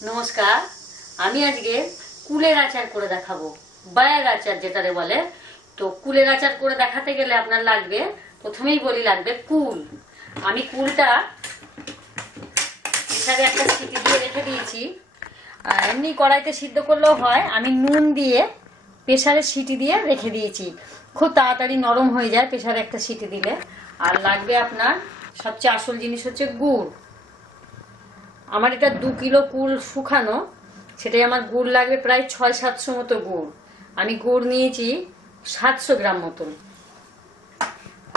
নমস্কার। আমি আজকে কুলের আচার করে দেখাবো, বায়ার আচার যেটারে বলে। তো কুলের আচার করে দেখাতে গেলে আপনার লাগবে, প্রথমেই বলি, লাগবে কুল। আমি কুলটা এখানে একটা সিটি দিয়ে রেখে দিয়েছি। এমনি কড়াইতে সিদ্ধ করলেও হয়, আমি নুন দিয়ে প্রেসারে সিটি দিয়ে রেখে দিয়েছি। খুব তাড়াতাড়ি নরম হয়ে যায় প্রেসারে একটা সিটি দিলে। আর লাগবে আপনার সবচেয়ে আসল জিনিস হচ্ছে গুড়। আমার এটা 2 কিলো কুল শুকানো, সেটাই আমার গুড় লাগবে প্রায় 600-700 মতো গুড়। আমি গুড় নিয়েছি 700 গ্রাম মতন।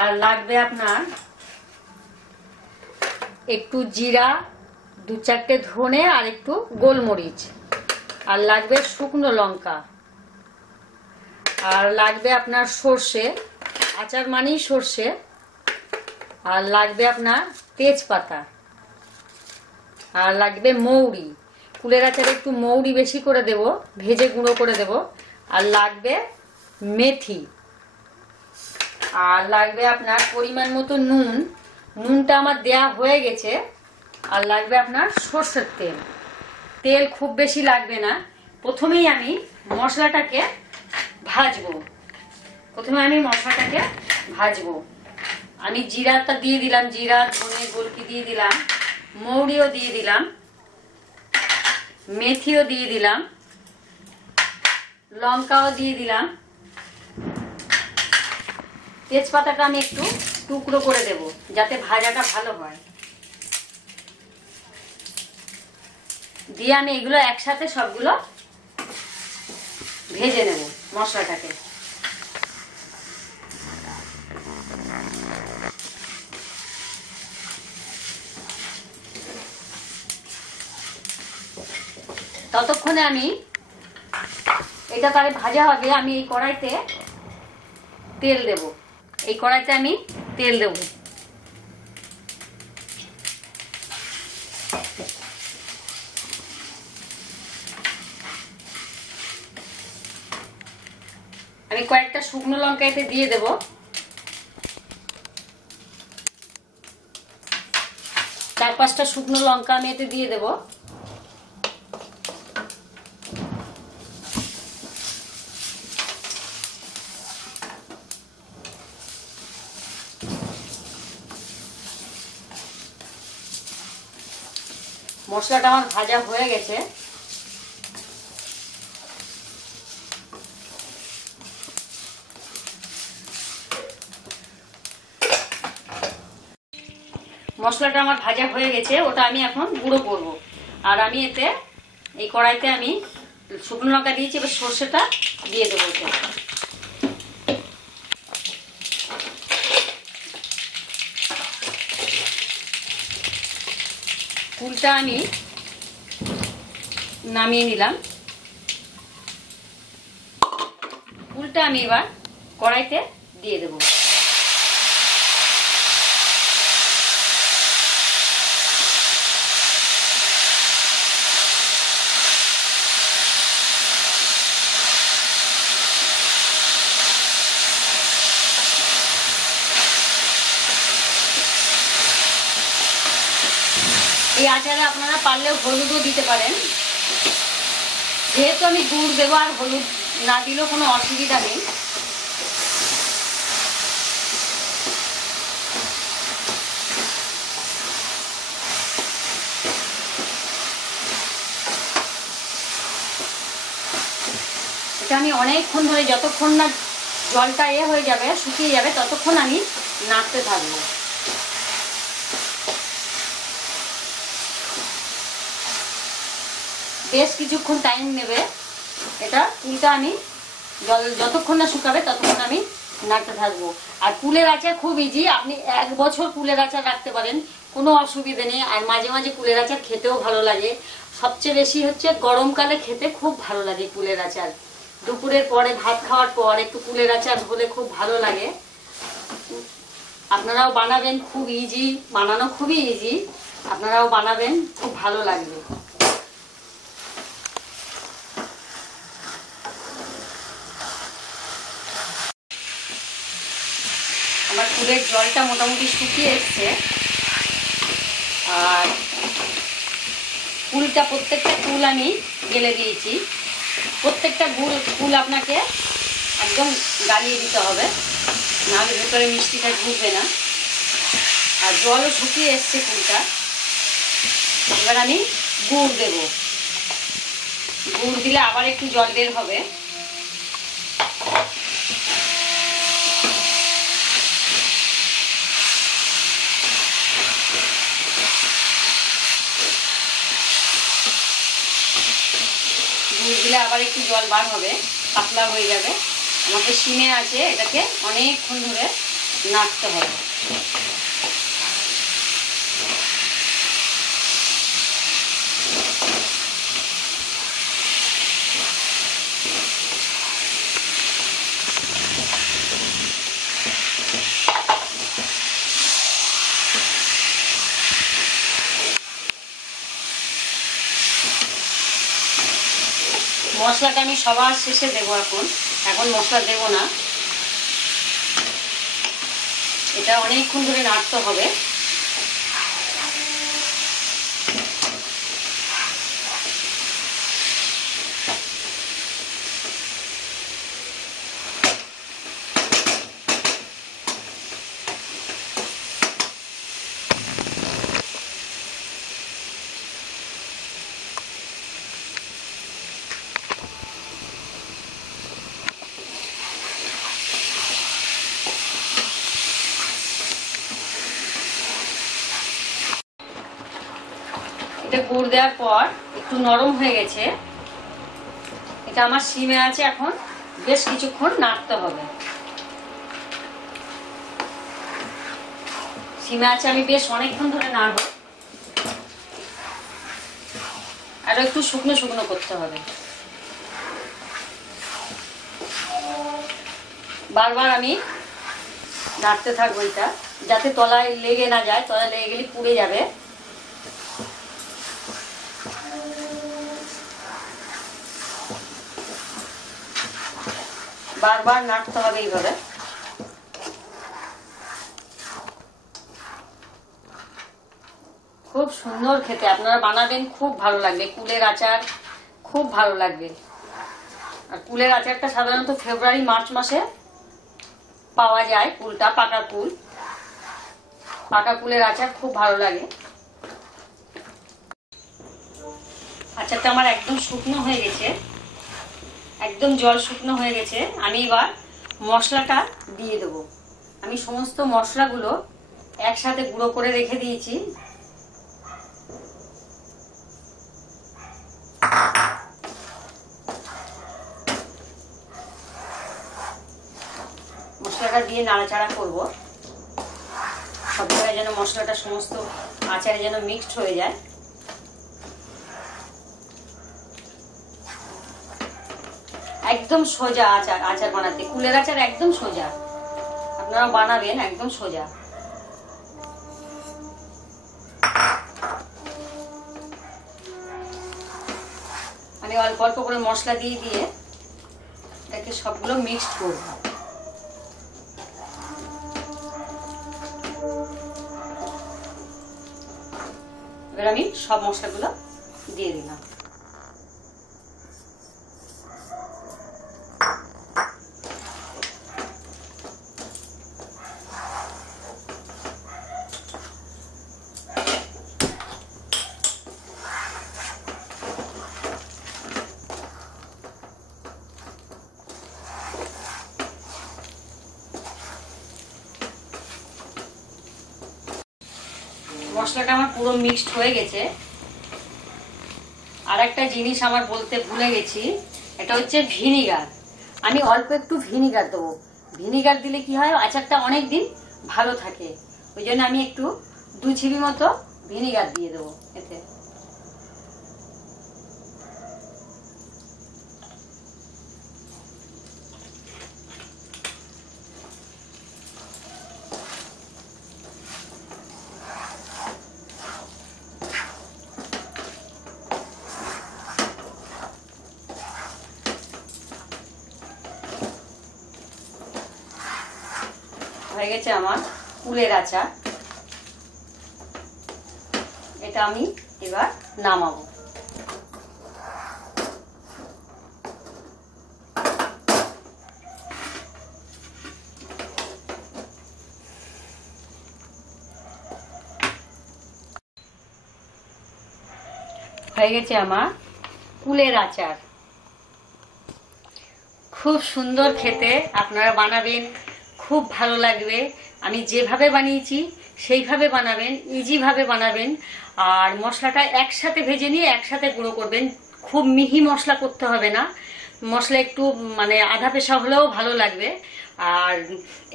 আর লাগবে আপনার একটু জিরা, 2-4টে ধনে, আর একটু গোলমরিচ, আর লাগবে শুকনো লঙ্কা, আর লাগবে আপনার সর্ষে, আচার মানেই সর্ষে, আর লাগবে আপনার তেজপাতা, আর লাগবে মৌরি। কুলের আচারে একটু মৌরি বেশি করে দেব, ভেজে গুঁড়ো করে দেব। আর লাগবে মেথি, আর লাগবে আপনার পরিমাণ মতো নুন। নুনটা আমার দেয়া হয়ে গেছে। আর লাগবে আপনার সর্ষের তেল। তেল খুব বেশি লাগবে না। প্রথমেই আমি মশলাটাকে ভাজবো। আমি জিরাটা দিয়ে দিলাম, জিরা, ধনে, গোলকি দিয়ে দিলাম, মৌরিও দিয়ে দিলাম, মেথিও দিয়ে দিলাম, লঙ্কাও দিয়ে দিলাম। তেজপাতাটা আমি একটু টুকরো করে দেব যাতে ভাজাটা ভালো হয়। দিয়ে আমি এগুলো একসাথে সবগুলো ভেজে নেব মশলাটাকে। ততক্ষণে আমি এটা তাহলে ভাজা হবে। আমি এই কড়াইতে তেল দেব। আমি কয়েকটা শুকনো লঙ্কা এতে দিয়ে দেব। চার পাঁচটা শুকনো লঙ্কা আমি এতে দিয়ে দেব। মশলাটা আমার ভাজা হয়ে গেছে। ওটা আমি এখন গুঁড়ো করব। আর আমি এতে এই কড়াইতে আমি শুকনো লঙ্কা দিয়েছি, এবার সর্ষেটা দিয়ে দেবো। কুলটা আমি নামিয়ে নিলাম। কুলটা আমি এবার কড়াইতে দিয়ে দেবো। এই আচারে আপনারা পারলেও হলুদও দিতে পারেন। যেহেতু আমি গুড় দেবো, আর হলুদ না দিলেও কোনো অসুবিধা নেই। এটা আমি অনেকক্ষণ ধরে, যতক্ষণ না জলটা হয়ে যাবে, শুকিয়ে যাবে, ততক্ষণ আমি নাড়তে থাকবো। বেশ কিছুক্ষণ টাইম নেবে এটা। কুলটা আমি যতক্ষণ না শুকাবে ততক্ষণ আমি নাড়তে থাকবো। আর কুলের আচার খুব ইজি। আপনি 1 বছর কুলের আচার রাখতে পারেন, কোনো অসুবিধে নেই। আর মাঝে মাঝে কুলের আচার খেতেও ভালো লাগে। সবচেয়ে বেশি হচ্ছে গরমকালে খেতে খুব ভালো লাগে কুলের আচার। দুপুরের পরে ভাত খাওয়ার পর একটু কুলের আচার হলে খুব ভালো লাগে। আপনারাও বানাবেন, খুব ইজি, বানানো খুবই ইজি। আপনারাও বানাবেন, খুব ভালো লাগবে। আমার কুলের জলটা মোটামুটি শুকিয়ে এসছে। আর কুলটা প্রত্যেকটা কুল আমি গেলে দিয়েছি। প্রত্যেকটা কুল আপনাকে একদম গালিয়ে দিতে হবে, নাহলে ভেতরে মিষ্টিটা ঢুকবে না। আর জলও শুকিয়ে এসছে কুলটা। এবার আমি গুড় দেব। গুড় দিলে আবার একটু জল বের হবে। গুড় দিলে আবার একটু জল বার হবে, পাতলা হয়ে যাবে। আমাকে সিমে আছে, এটাকে অনেকক্ষণ ধরে নাড়তে হবে। মশলাটা আমি সবার শেষে দেবো। এখন মশলা দেব না, এটা অনেকক্ষণ ধরে নাড়তে হবে। এটা গুড় দেওয়ার পর একটু নরম হয়ে গেছে। এটা আমার সিমে আছে, এখন বেশ কিছুক্ষণ নাড়তে হবে। সিমে আছে, আমি বেশ অনেকক্ষণ ধরে নাড়ব। আরো একটু শুকনো শুকনো করতে হবে। বারবার আমি নাড়তে থাকবো এটা, যাতে তলায় লেগে না যায়। তলায় লেগে গেলে পুড়ে যাবে। বারবার নাড়তে হবে এইভাবে। খুব সুন্দর খেতে, আপনারা বানাবেন, খুব ভালো লাগবে। কুলের আচার খুব ভালো লাগবে। আর কুলের আচারটা সাধারণত ফেব্রুয়ারি মার্চ মাসে পাওয়া যায়। কুলটা পাকা কুলের আচার খুব ভালো লাগে। আচারটা আমার একদম শুকনো হয়ে গেছে, একদম জল শুকনো হয়ে গেছে। আমি এবার মশলাটা দিয়ে দেবো। আমি সমস্ত মশলাগুলো একসাথে গুঁড়ো করে রেখে দিয়েছি। মশলাটা দিয়ে নাড়াচাড়া করব, সব জায়গায় যেন মশলাটা সমস্ত আচারে যেন মিক্সড হয়ে যায়। একদম সোজা আচার বানাতে, কুলের আচার একদম সোজা। আপনারা বানাবেন, একদম সোজা। আমি অল্প অল্প করে মশলা দিয়ে দিয়ে এটাকে সবগুলো মিক্সড করব। এবার আমি সব মশলাগুলো দিয়ে দিলাম। মশলাটা আমার পুরো মিক্সড হয়ে গেছে। আর একটা জিনিস আমার বলতে ভুলে গেছি, এটা হচ্ছে ভিনিগার। আমি অল্প একটু ভিনিগার দেবো। ভিনিগার দিলে কি হয়, আচারটা অনেক দিন ভালো থাকে। ওই জন্য আমি একটু 2 চিবি মতো ভিনিগার দিয়ে দেবো এতে। হয়ে গেছে আমার কুলের আচার। এটা আমি এবার নামাবো। হয়ে গেছে আমার কুলের আচার। খুব সুন্দর খেতে, আপনারা বানাবেন, খুব ভালো লাগবে। আমি যেভাবে বানিয়েছি সেইভাবে বানাবেন, ইজিভাবে বানাবেন। আর মশলাটা একসাথে ভেজে নিয়ে একসাথে গুঁড়ো করবেন, খুব মিহি মশলা করতে হবে না। মশলা একটু মানে আধা পেশা হলেও ভালো লাগবে। আর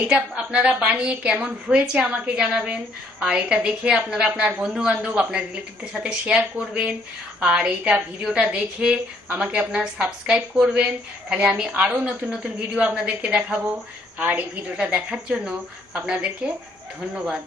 এইটা আপনারা বানিয়ে কেমন হয়েছে আমাকে জানাবেন। আর এটা দেখে আপনারা আপনার বন্ধু বান্ধব, আপনার রিলেটিভদের সাথে শেয়ার করবেন। আর এইটা ভিডিওটা দেখে আমাকে আপনারা সাবস্ক্রাইব করবেন, তাহলে আমি আরও নতুন নতুন ভিডিও আপনাদেরকে দেখাবো। আর এই ভিডিওটা দেখার জন্য আপনাদেরকে ধন্যবাদ।